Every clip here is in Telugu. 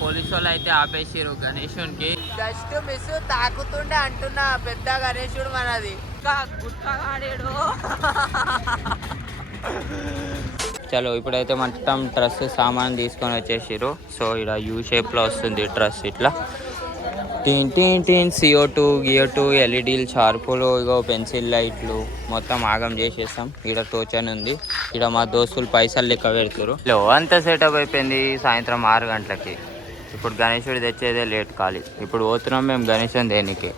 పోలీసు వాళ్ళు అయితే ఆపేసిరు గణేశునికి జస్ట్ మిస్ తాకుతుండే అంటున్నా పెద్ద గణేశుడు మనది. చలో ఇప్పుడైతే మొత్తం డ్రెస్ సామాన్ తీసుకొని వచ్చేసిరు సో ఇక్కడ యూ షేప్లో వస్తుంది డ్రెస్ ఇట్లా. టీన్ టీన్ టీన్ సిఓ టూ గియో టూ ఎల్ఈడీలు షార్పులు ఇగో పెన్సిల్ లైట్లు మొత్తం ఆగం చేసేస్తాం ఇక్కడ టోచన్ ఉంది. ఇక్కడ మా దోస్తులు పైసలు లెక్క పెడతారు లో అంత సెటప్ అయిపోయింది సాయంత్రం ఆరు గంటలకి. ఇప్పుడు గణేశుడు తెచ్చేదే లేట్ కాలి ఇప్పుడు పోతున్నాం మేము గణేశం దేనికి.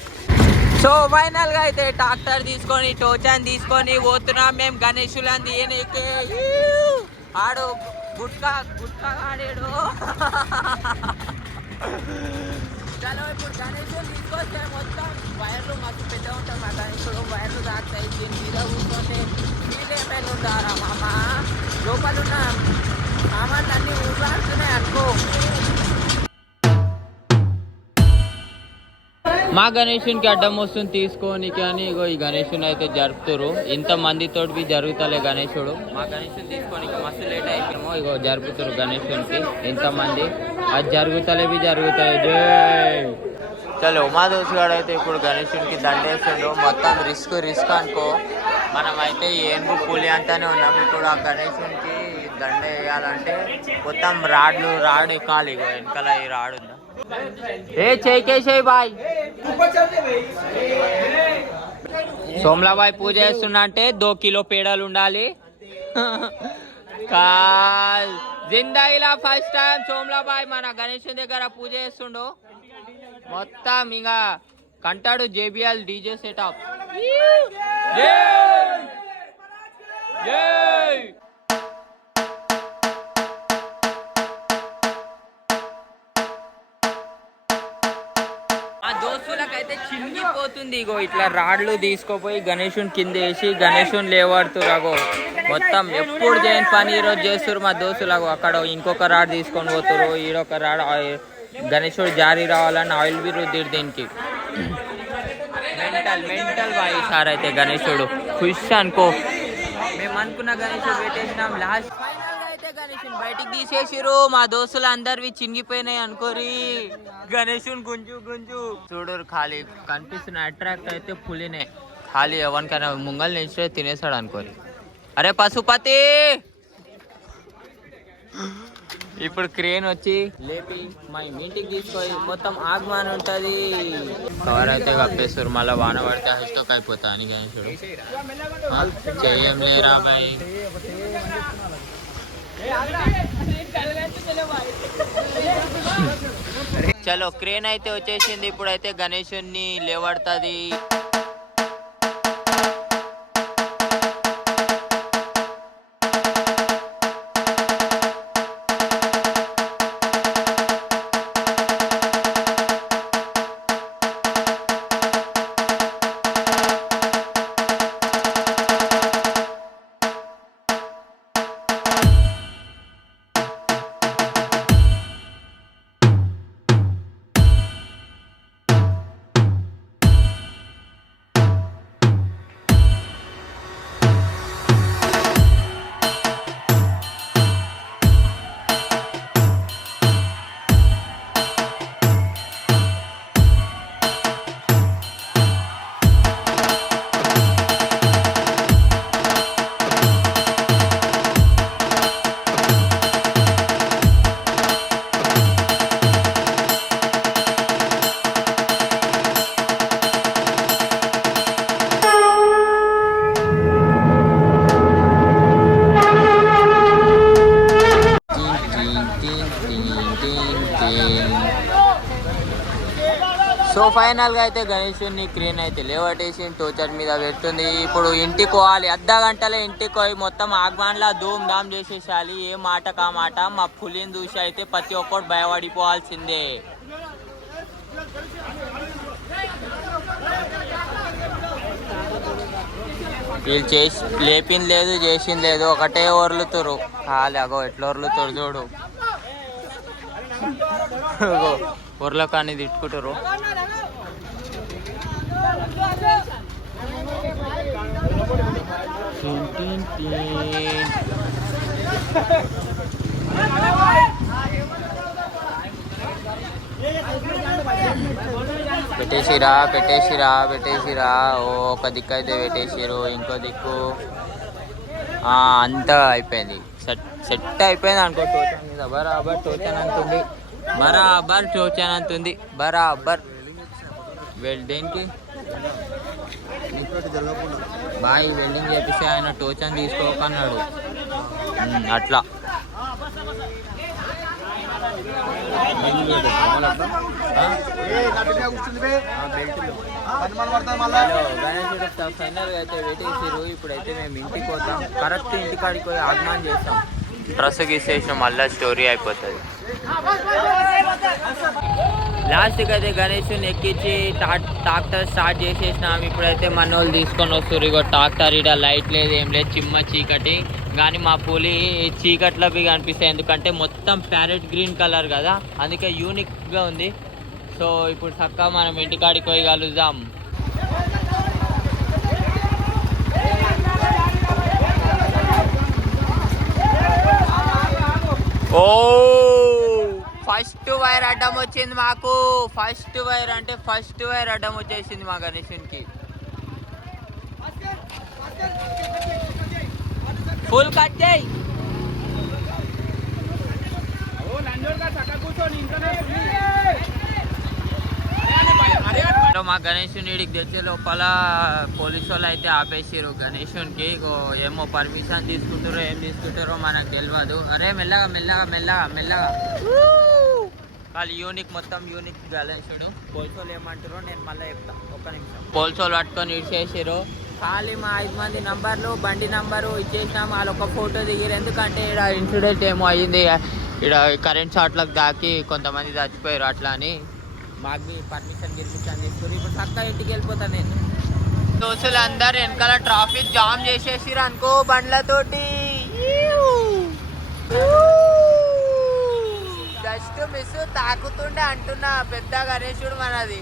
సో ఫైనల్గా అయితే ట్రాక్టర్ తీసుకొని టోచాన్ తీసుకొని పోతున్నాం మేము గణేశులని దేనికి. ఆడు గుట్కా గుట్కా ఆడాడు. చలో ఇప్పుడు గణేశుడు తీసుకొస్తే మొత్తం వైర్లు మస్తు పెద్ద ఉంటాయి మా గణేశుడు. వైర్లు తాకుతాయి దీని మీద కూర్చొని మీరేమైనా ఉంటారా మామ? లోపల ఉన్న సామాన్లు అన్ని ఊర్లాడుతున్నాయి అనుకో. మా గణేషునికి అడ్డం వస్తుంది తీసుకొని కానీ ఇగో ఈ గణేషుని అయితే జరుపుతారు ఇంత మందితో జరుగుతలే గణేశుడు మా గణేషుని తీసుకొని మస్తు లేట్ అయిపోయాము ఇగో జరుపుతారు గణేషునికి ఇంతమంది అది జరుగుతలేవి జరుగుతాయి జై! చలో మా దోసుగాడు అయితే ఇప్పుడు గణేషునికి దండేస్తుండు మొత్తం రిస్క్ రిస్క్ అనుకో. మనం అయితే ఏనుగు పులి అంతానే ఉన్నాం. ఇప్పుడు ఆ గణేషునికి దండ వేయాలంటే మొత్తం రాడ్లు రాడ్ ఎక్కాలి ఇగో. వెనకాల ఈ రాడ్ ఉందా? ఏ చేకేసాయి బాయ్. సోమ్లాబాయ్ పూజ చేస్తున్నా అంటే దో కిలో పేడలు ఉండాలి. కాల్. జిందాయిలా ఫస్ట్ టైం సోమ్లాబాయ్ మన గణేష్ దగ్గర పూజ చేస్తుండు. మొత్తం ఇంకా కంటాడు జేబిఎల్ డీజే సెటప్ ఆ పశువులకైతే చినిగిపోతుంది ఇగో ఇట్లా రాడ్లు తీసుకోపోయి గణేషుని కింద వేసి గణేషుని లేవాడుతురాగో మొత్తం ఎప్పుడు చేయని పని ఈరోజు చేస్తారు మా దోస్తులకు అక్కడ ఇంకొక రాడ్ తీసుకొని పోతారు ఈడొక రాడ్ గణేషుడు జారీ రావాలని ఆయిల్ బి దీనికి. మెంటల్ మెంటల్ బాయ్ సార్ అయితే గణేశుడు. ఖుష్ అనుకో. మేము అనుకున్న గణేషుడు పెట్టేసినాం. లాస్ట్ బయటికి తీసేసిరు మా దోస్తులు అందరివి చినిగిపోయినాయి అనుకోరి. గణేషుని గుంజు గుంజు. చూడరు ఖాళీ కనిపిస్తున్న అట్రాక్ట్ అయితే పులినే. ఖాళీ ఎవరికైనా ముంగల్ నిలిచే తినేసాడు అనుకోరి. అరే పశుపతి! ఇప్పుడు క్రేన్ వచ్చి లేపి మా ఇంటికి తీసుకొని మొత్తం ఆగమాన్ ఉంటది. కవర్ అయితే కప్పేస్తారు మళ్ళీ వాన పడితే హస్టోక్ అయిపోతా అని గణేశుడు. చెయ్యం లేరా బాయ్ చలో క్రేన్ అయితే వచ్చేసింది. ఇప్పుడైతే గణేశుని లేవడుతుంది. ఫైనల్గా ఫైనల్గా అయితే గణేశుని క్రేన్ అయితే లేవటేసి టోచర్ మీద పెడుతుంది. ఇప్పుడు ఇంటికి పోవాలి. అర్ధ గంటలే ఇంటికి పోయి మొత్తం ఆగ్మాన్లా ధూమ్ ధామ్ చేసేసాలి ఏ మాట కా మాట? మా పులిని చూసి అయితే ప్రతి ఒక్కరు భయపడిపోవాల్సిందే. వీళ్ళు చేసి లేపింది లేదు చేసింది లేదు. ఒకటే ఒర్లుతురు. ఖాళీ అగో ఎట్లా ఒర్లుతురు చూడు. అగో అనేది తిట్టుకుంటారు. పెట్టేసిరా పెట్టేసిరా పెట్టేసిరా. ఓ ఒక దిక్కు అయితే పెట్టేసిరు ఇంకో దిక్కు. అంతా అయిపోయింది. సెట్ సెట్ అయిపోయింది అనుకో టోచన్ మీద. బరాబర్ టోచన్ అంటుంది బరాబర్ చూచాను అంత బరాబర్. వెల్డింగ్కి. బాయ్ వెల్డింగ్ చేపిస్తే ఆయన టోచన్ తీసుకోకన్నాడు. అట్లా. ఫైనల్గా అయితే గా అయితే పెట్టేసిరు ఇప్పుడైతే మేము ఇంటికి పోతాం. కరెక్ట్ ఇంటికాడికి పోయి ఆగమనం చేస్తాం. డ్రెస్ గీసేసిన మళ్ళీ స్టోరీ అయిపోతుంది. లాస్ట్కి అయితే గణేష్ ఎక్కించి ట్రాక్టర్ స్టార్ట్ చేసేసినాం. ఇప్పుడైతే మన వాళ్ళు తీసుకొని వస్తారు ఇగో ట్రాక్టర్ ఇడ లైట్ లేదు ఏం లేదు చిమ్మ చీకటి. కానీ మా పులి చీకట్లవి కనిపిస్తాయి. ఎందుకంటే మొత్తం ప్యారెట్ గ్రీన్ కలర్ కదా. అందుకే యూనిక్గా ఉంది. సో ఇప్పుడు చక్కగా మనం ఇంటికాడికి పోయి కలుద్దాం. ఓ! ఫస్ట్ వైర్ అడ్డం వచ్చింది మాకు. ఫస్ట్ వైర్ అంటే ఫస్ట్ వైర్ అడ్డం వచ్చేసింది మా గణేశునికి. ఫుల్ కట్ చేయి. మా గణేశుని తెచ్చే లోపల పోలీసు వాళ్ళు అయితే ఆపేసారు గణేశునికి ఏమో పర్మిషన్ తీసుకుంటారో ఏం తీసుకుంటారో మనకు తెలియదు అరే మెల్లగా మెల్లగా మెల్లగా మెల్లగా. వాళ్ళు యూనిక్ మొత్తం యూనిక్ గణేశుడు. పోలీసు వాళ్ళు ఏమంటారో నేను మళ్ళీ చెప్తాను ఒక్క నిమిషం. పోలీసు వాళ్ళు పట్టుకొని ఇచ్చేసారు ఖాళీ మా ఐదు మంది నంబర్లు బండి నంబరు ఇచ్చేసినాం. వాళ్ళు ఒక ఫోటో దిగారు ఎందుకంటే ఇక్కడ ఇన్సిడెంట్ ఏమో అయ్యింది. ఇక్కడ కరెంట్ షాట్లకు దాకి కొంతమంది చచ్చిపోయారు అట్లా అని. మాకు మీ పర్మిషన్ గిర్మిషన్ తీసుకుని ఇప్పుడు చక్కగా ఇంటికి వెళ్ళిపోతాను నేను. దోస్తులు అందరు వెనకాల ట్రాఫిక్ జామ్ చేసేసిరు అనుకో బండ్లతోటి. జస్ట్ మిస్ తాకుతుండే అంటున్నా పెద్ద గణేశుడు మనది.